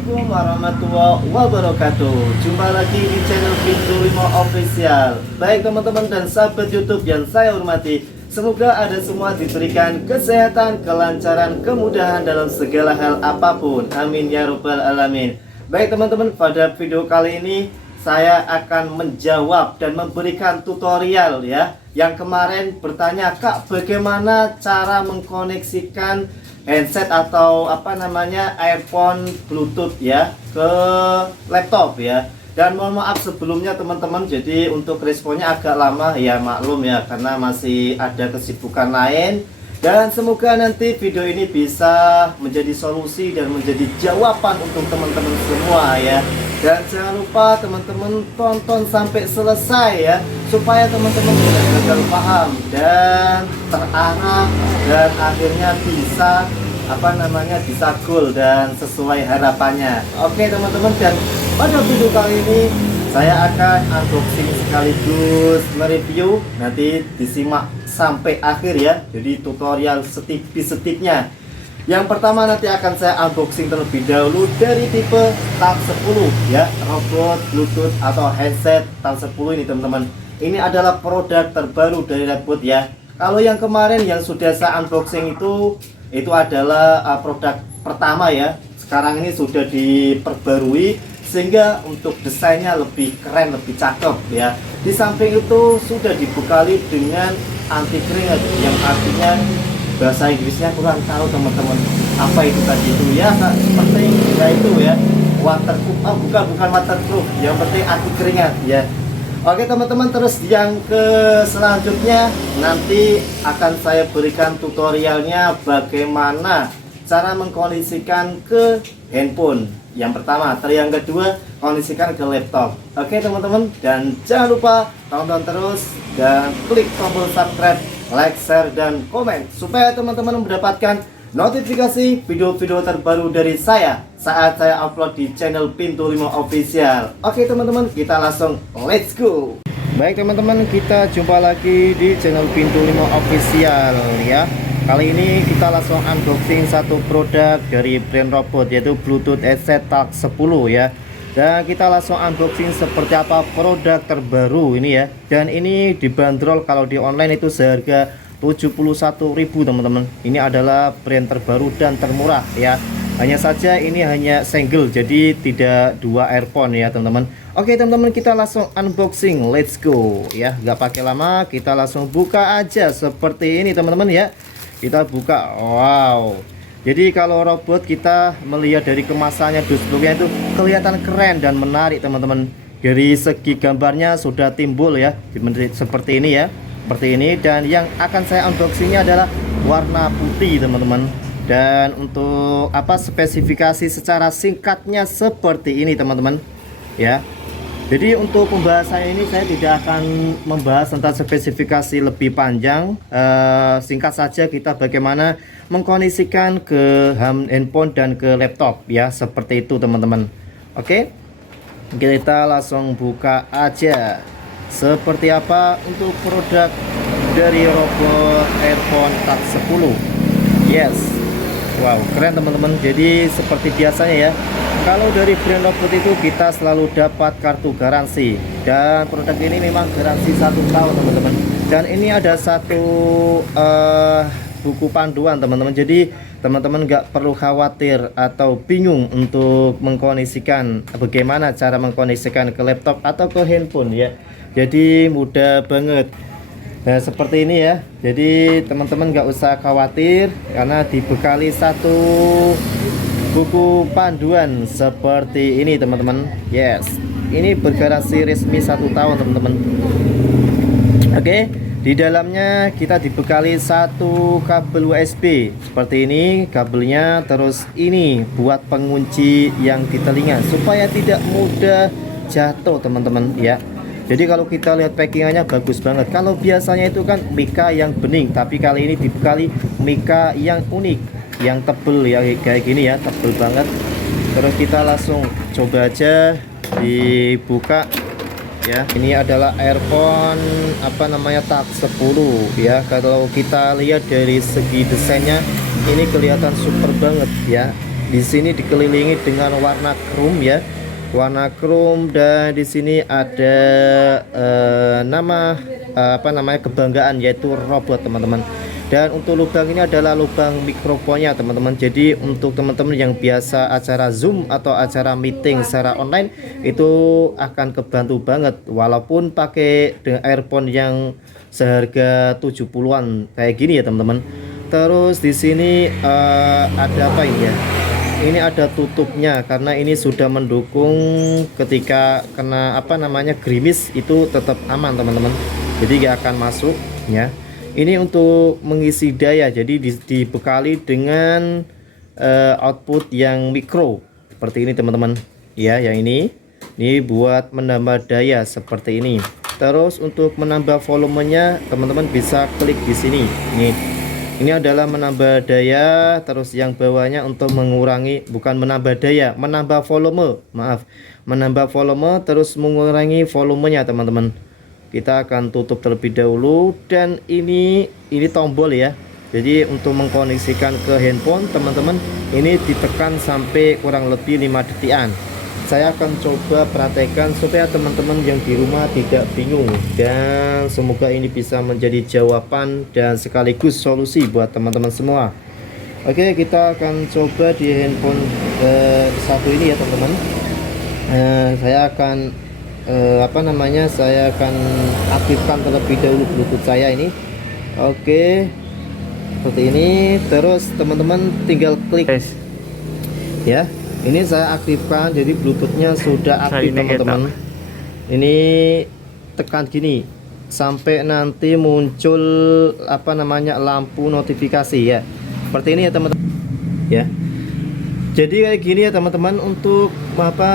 Assalamualaikum warahmatullahi wabarakatuh. Jumpa lagi di channel Pintu 5 Official. Baik teman-teman dan sahabat YouTube yang saya hormati, semoga Anda semua diberikan kesehatan, kelancaran, kemudahan dalam segala hal apapun. Amin ya robbal alamin. Baik teman-teman, pada video kali ini saya akan menjawab dan memberikan tutorial ya. Yang kemarin bertanya, Kak, bagaimana cara mengkoneksikan handset atau earphone Bluetooth ya ke laptop ya. Dan mohon maaf sebelumnya teman-teman, jadi untuk responnya agak lama ya, maklum ya, karena masih ada kesibukan lain. Dan semoga nanti video ini bisa menjadi solusi dan menjadi jawaban untuk teman-teman semua ya. Dan jangan lupa teman-teman tonton sampai selesai ya, supaya teman-teman benar-benar paham dan terarah dan akhirnya bisa bisa goal dan sesuai harapannya. Oke teman-teman, dan pada video kali ini saya akan unboxing sekaligus mereview. Nanti disimak sampai akhir ya, jadi tutorial setip-setipnya. Yang pertama nanti akan saya unboxing terlebih dahulu dari tipe Tab 10 ya, robot Bluetooth atau headset Tab 10 ini teman-teman. Ini adalah produk terbaru dari Redwood ya. Kalau yang kemarin yang sudah saya unboxing itu adalah produk pertama ya. Sekarang ini sudah diperbarui sehingga untuk desainnya lebih keren, lebih cakep ya. Di samping itu sudah dibekali dengan anti keringat, yang artinya bahasa Inggrisnya kurang tahu teman-teman apa itu tadi itu ya, seperti ya itu ya, waterproof, bukan waterproof, yang penting anti keringat ya. Oke teman-teman, terus yang ke selanjutnya nanti akan saya berikan tutorialnya bagaimana cara mengkondisikan ke handphone yang pertama, terus yang kedua kondisikan ke laptop. Oke teman-teman, dan jangan lupa tonton terus dan klik tombol subscribe, like, share, dan komen supaya teman-teman mendapatkan notifikasi video-video terbaru dari saya saat saya upload di channel Pintu 5 Official. Oke teman-teman, kita langsung let's go. Baik teman-teman, kita jumpa lagi di channel Pintu 5 Official ya. Kali ini kita langsung unboxing satu produk dari brand robot, yaitu Bluetooth headset Tab 10 ya. Dan kita langsung unboxing seperti apa produk terbaru ini ya. Dan ini dibanderol kalau di online itu seharga 71.000 teman-teman. Ini adalah brand terbaru dan termurah ya. Hanya saja ini hanya single, jadi tidak dua earphone ya teman-teman. Oke teman-teman, kita langsung unboxing, let's go ya. Gak pakai lama, kita langsung buka aja seperti ini teman-teman ya. Kita buka, wow. Jadi kalau robot kita melihat dari kemasannya, dusbuknya itu kelihatan keren dan menarik teman-teman. Dari segi gambarnya sudah timbul ya, seperti ini ya, seperti ini. Dan yang akan saya unboxingnya adalah warna putih teman-teman. Dan untuk spesifikasi secara singkatnya seperti ini teman-teman ya. Jadi untuk pembahasan ini saya tidak akan membahas tentang spesifikasi lebih panjang. Singkat saja kita bagaimana mengkondisikan ke handphone dan ke laptop ya, seperti itu teman-teman. Oke, kita langsung buka aja seperti apa untuk produk dari robot earphone Tab 10. Yes, wow, keren teman-teman. Jadi seperti biasanya ya, kalau dari brand robot itu kita selalu dapat kartu garansi, dan produk ini memang garansi 1 tahun teman-teman. Dan ini ada satu buku panduan teman-teman, jadi teman-teman nggak perlu khawatir atau bingung untuk mengkondisikan bagaimana cara mengkondisikan ke laptop atau ke handphone ya. Jadi mudah banget. Nah seperti ini ya, jadi teman-teman nggak usah khawatir karena dibekali satu buku panduan seperti ini teman-teman. Yes, ini bergaransi resmi 1 tahun teman-teman. Oke, di dalamnya kita dibekali satu kabel USB seperti ini kabelnya. Terus ini buat pengunci yang di telinga supaya tidak mudah jatuh teman-teman ya. Jadi kalau kita lihat packingannya bagus banget. Kalau biasanya itu kan mika yang bening, tapi kali ini dibekali mika yang unik, yang tebel ya, kayak gini ya, tebel banget. Terus kita langsung coba aja dibuka ya. Ini adalah earphone Tab 10 ya. Kalau kita lihat dari segi desainnya ini kelihatan super banget ya. Di sini dikelilingi dengan warna chrome ya, warna chrome, dan di sini ada nama apa namanya, kebanggaan, yaitu robot teman-teman. Dan untuk lubang ini adalah lubang mikrofonnya teman-teman. Jadi untuk teman-teman yang biasa acara Zoom atau acara meeting secara online, itu akan kebantu banget walaupun pakai dengan earphone yang seharga 70-an kayak gini ya teman-teman. Terus di sini ada apa ini ya? Ini ada tutupnya karena ini sudah mendukung ketika kena apa namanya gerimis, itu tetap aman teman-teman. Jadi gak akan masuk ya. Ini untuk mengisi daya, jadi dibekali dengan output yang mikro seperti ini teman-teman ya. Yang ini buat menambah daya seperti ini. Terus untuk menambah volumenya teman-teman bisa klik di sini. Ini adalah menambah daya. Terus yang bawahnya untuk mengurangi, bukan menambah daya, menambah volume, maaf, menambah volume terus mengurangi volumenya teman-teman. Kita akan tutup terlebih dahulu, dan ini tombol ya. Jadi untuk mengkoneksikan ke handphone teman-teman, ini ditekan sampai kurang lebih 5 detikan. Saya akan coba praktekkan supaya teman-teman yang di rumah tidak bingung, dan semoga ini bisa menjadi jawaban dan sekaligus solusi buat teman-teman semua. Oke, kita akan coba di handphone satu ini ya teman-teman. Saya akan saya akan aktifkan terlebih dahulu Bluetooth saya ini. Oke, seperti ini. Terus teman-teman tinggal klik ya. Ini saya aktifkan, jadi Bluetoothnya sudah aktif teman-teman. Ini tekan gini sampai nanti muncul apa namanya, lampu notifikasi ya, seperti ini ya teman-teman ya. Jadi kayak gini ya teman-teman untuk apa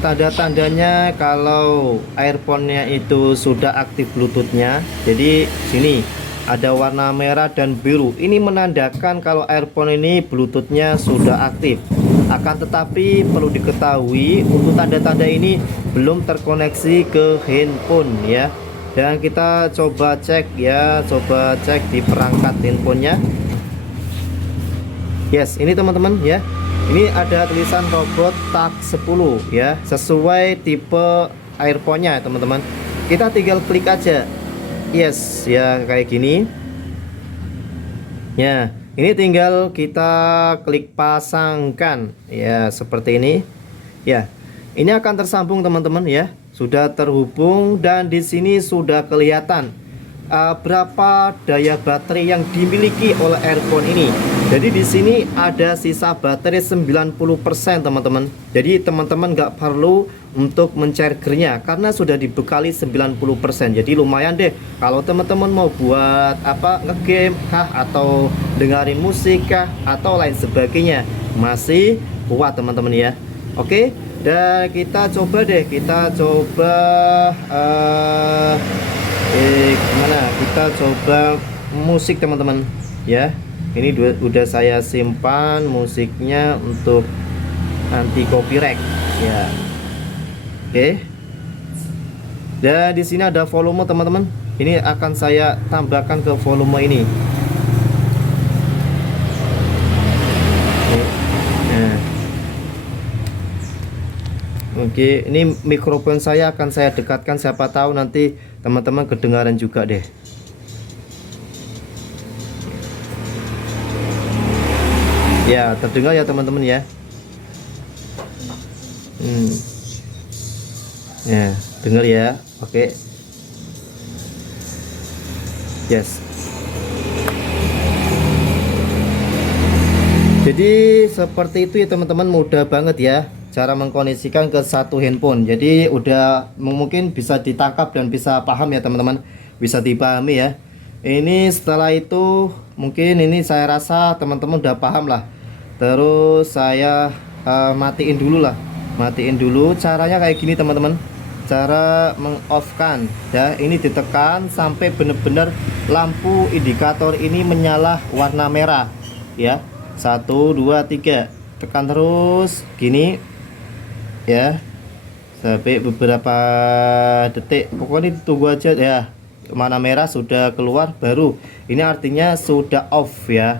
tanda-tandanya kalau earphone-nya itu sudah aktif Bluetooth-nya. Jadi sini ada warna merah dan biru, ini menandakan kalau earphone ini Bluetooth-nya sudah aktif. Akan tetapi perlu diketahui untuk tanda-tanda ini belum terkoneksi ke handphone ya. Dan kita coba cek ya, coba cek di perangkat handphonenya. Yes, ini teman-teman ya. Ini ada tulisan robot tak 10 ya, sesuai tipe earphone-nya teman-teman. Kita tinggal klik aja. Yes ya, kayak gini ya. Ini tinggal kita klik pasangkan ya, seperti ini ya. Ini akan tersambung teman-teman ya, sudah terhubung, dan di sini sudah kelihatan berapa daya baterai yang dimiliki oleh earphone ini. Jadi di sini ada sisa baterai 90% teman-teman. Jadi teman-teman nggak perlu untuk menchargernya karena sudah dibekali 90%. Jadi lumayan deh kalau teman-teman mau buat apa, ngegame kah, atau dengerin musik kah, atau lain sebagainya, masih kuat teman-teman ya. Oke, dan kita coba deh, kita coba gimana, kita coba musik teman-teman ya. Ini udah saya simpan musiknya untuk anti copyright ya. Oke. Dan di sini ada volume teman-teman. Ini akan saya tambahkan ke volume ini. Nah. Oke, ini mikrofon saya akan saya dekatkan, siapa tahu nanti teman-teman kedengaran juga deh. Ya, terdengar ya teman-teman ya. Ya, dengar ya. Oke. Yes. Jadi seperti itu ya teman-teman, mudah banget ya cara mengkoneksikan ke satu handphone. Jadi udah mungkin bisa ditangkap dan bisa paham ya teman-teman, bisa dipahami ya. Ini setelah itu mungkin ini saya rasa teman-teman udah paham lah. Terus saya matiin dulu lah, matiin dulu. Caranya kayak gini teman-teman, cara meng-off-kan ya. Ini ditekan sampai benar-benar lampu indikator ini menyala warna merah ya. 1 2 3, tekan terus gini ya sampai beberapa detik, pokoknya tunggu aja ya. Mana merah sudah keluar baru ini artinya sudah off ya.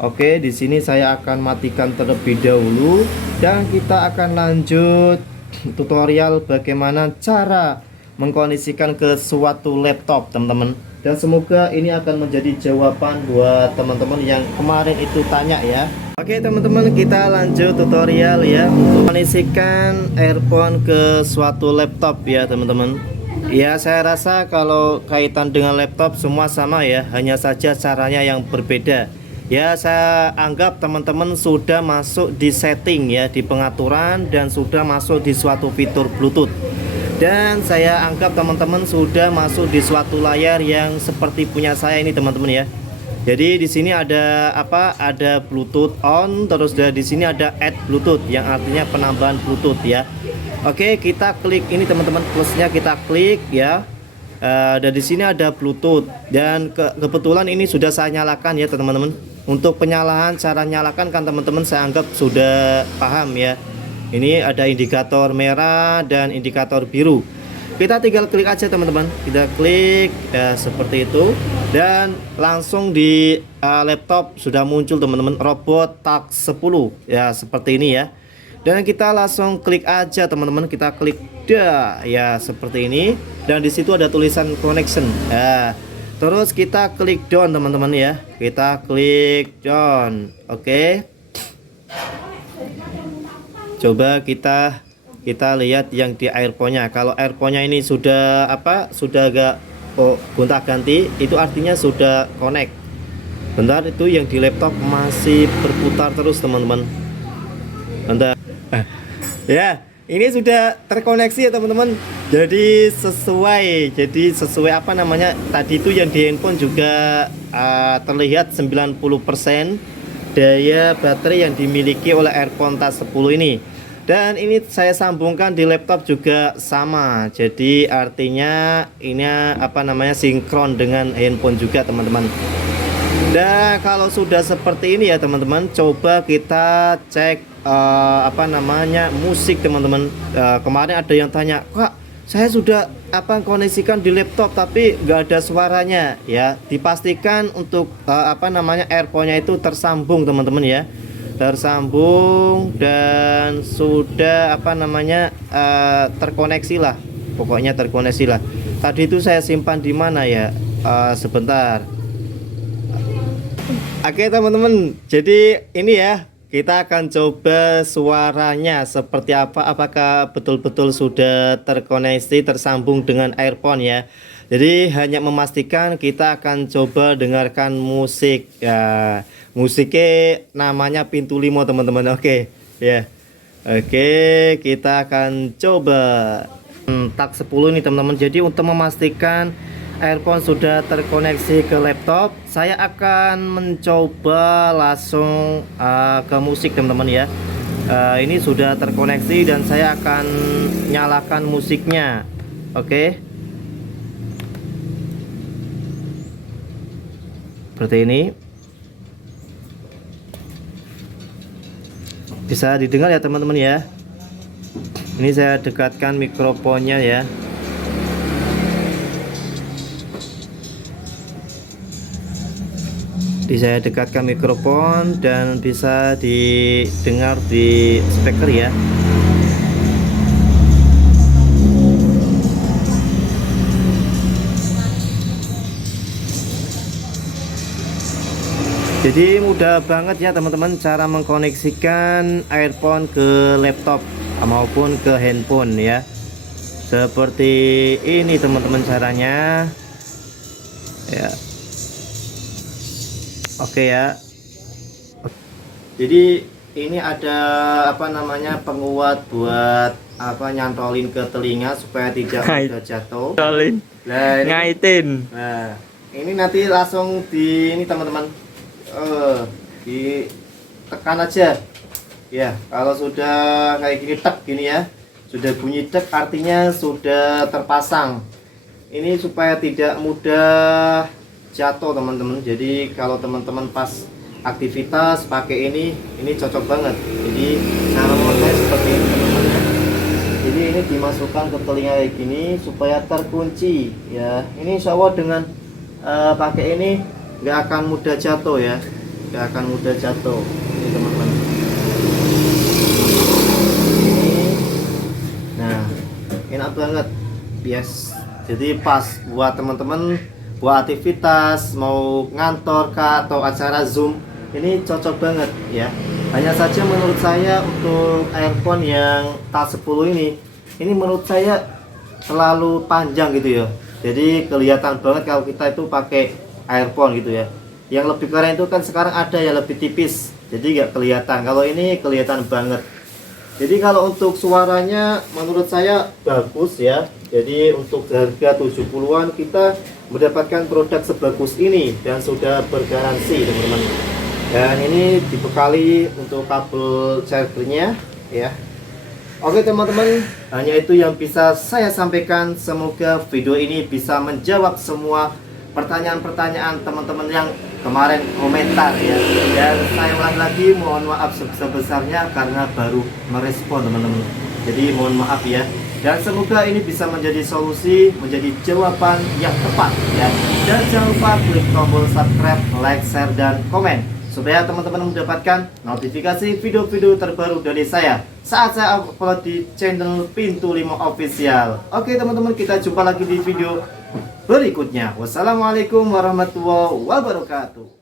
Oke, di sini saya akan matikan terlebih dahulu dan kita akan lanjut tutorial bagaimana cara mengkondisikan ke suatu laptop, teman-teman. Dan semoga ini akan menjadi jawaban buat teman-teman yang kemarin itu tanya ya. Oke, teman-teman, kita lanjut tutorial ya untuk mengkondisikan earphone ke suatu laptop ya, teman-teman. Ya, saya rasa kalau kaitan dengan laptop semua sama ya, hanya saja caranya yang berbeda. Ya, saya anggap teman-teman sudah masuk di setting ya, di pengaturan, dan sudah masuk di suatu fitur Bluetooth. Dan saya anggap teman-teman sudah masuk di suatu layar yang seperti punya saya ini, teman-teman ya. Jadi di sini ada apa? Ada Bluetooth on, terus di sini ada add Bluetooth yang artinya penambahan Bluetooth ya. Oke, kita klik ini teman-teman, plusnya kita klik ya. Dan di sini ada Bluetooth dan kebetulan ini sudah saya nyalakan ya, teman-teman. Untuk penyalahan, cara nyalakan kan teman-teman saya anggap sudah paham ya. Ini ada indikator merah dan indikator biru. Kita tinggal klik aja, teman-teman. Kita klik ya, seperti itu, dan langsung di laptop sudah muncul, teman-teman, robot tak 10 ya, seperti ini ya. Dan kita langsung klik aja, teman-teman. Kita klik dah ya, seperti ini, dan di situ ada tulisan connection ya. Terus kita klik down, teman-teman ya. Kita klik down. Oke. Coba kita lihat yang di earphone-nya. Kalau earphone-nya ini sudah apa? Sudah agak gonta-ganti, itu artinya sudah connect. Bentar, itu yang di laptop masih berputar terus, teman-teman. Bentar. Ya, ini sudah terkoneksi ya, teman-teman. Jadi sesuai apa namanya, tadi itu yang di handphone juga terlihat 90% daya baterai yang dimiliki oleh earphone tas 10 ini. Dan ini saya sambungkan di laptop juga sama. Jadi artinya ini apa namanya, sinkron dengan handphone juga, teman-teman. Dan kalau sudah seperti ini ya, teman-teman, coba kita cek apa namanya, musik, teman-teman. Kemarin ada yang tanya, "Kak, saya sudah koneksikan di laptop tapi nggak ada suaranya." Ya, dipastikan untuk apa namanya, earphone-nya itu tersambung, teman-teman ya. Tersambung dan sudah apa namanya, terkoneksi lah. Pokoknya terkoneksi lah. Tadi itu saya simpan di mana ya? Sebentar. Oke, teman-teman. Jadi ini ya, kita akan coba suaranya seperti apa, apakah betul-betul sudah terkoneksi, tersambung dengan earphone ya. Jadi hanya memastikan, kita akan coba dengarkan musik ya. Musiknya namanya Pintu Limo, teman-teman. Oke ya. Oke, kita akan coba tak 10 ini, teman-teman. Jadi untuk memastikan earphone sudah terkoneksi ke laptop, saya akan mencoba langsung ke musik, teman-teman ya. Ini sudah terkoneksi dan saya akan nyalakan musiknya. Oke, seperti ini. Bisa didengar ya, teman-teman ya. Ini saya dekatkan mikrofonnya ya. Saya dekatkan mikrofon dan bisa didengar di speaker ya. Jadi mudah banget ya, teman-teman, cara mengkoneksikan earphone ke laptop maupun ke handphone ya. Seperti ini, teman-teman, caranya ya. Oke ya. Jadi ini ada apa namanya, penguat buat apa, nyantolin ke telinga supaya tidak mudah jatuh. Nah, ngaitin. Nah, ini nanti langsung di ini, teman-teman. Ditekan aja. Ya, kalau sudah kayak gini, tek gini ya. Sudah bunyi tek, artinya sudah terpasang. Ini supaya tidak mudah jatuh, teman-teman. Jadi kalau teman-teman pas aktivitas pakai ini cocok banget. Jadi cara memakai seperti ini, teman-teman. Jadi ini dimasukkan ke telinga kayak gini supaya terkunci ya. Ini insya Allah dengan pakai ini nggak akan mudah jatuh ya. gak akan mudah jatuh. Ini teman-teman. Nah, enak banget. Yes. Jadi pas buat teman-teman buat aktivitas mau ngantor kah atau acara Zoom, ini cocok banget ya. Hanya saja menurut saya untuk earphone yang tas 10 ini menurut saya terlalu panjang gitu ya. Jadi kelihatan banget kalau kita itu pakai earphone gitu ya. Yang lebih keren itu kan sekarang ada yang lebih tipis, jadi nggak kelihatan. Kalau ini kelihatan banget. Jadi kalau untuk suaranya menurut saya bagus ya. Jadi untuk harga 70-an kita mendapatkan produk sebagus ini dan sudah bergaransi teman-teman. Dan ini dibekali untuk kabel chargernya ya. Oke teman-teman, hanya itu yang bisa saya sampaikan. Semoga video ini bisa menjawab semua pertanyaan-pertanyaan teman-teman yang kemarin komentar ya. Dan saya ulang lagi, mohon maaf sebesar-besarnya karena baru merespon teman-teman. Jadi mohon maaf ya. Dan semoga ini bisa menjadi solusi, menjadi jawaban yang tepat ya. Dan jangan lupa klik tombol subscribe, like, share, dan komen supaya teman-teman mendapatkan notifikasi video-video terbaru dari saya saat saya upload di channel Pintu 5 Official. Oke teman-teman, kita jumpa lagi di video berikutnya. Wassalamualaikum warahmatullahi wabarakatuh.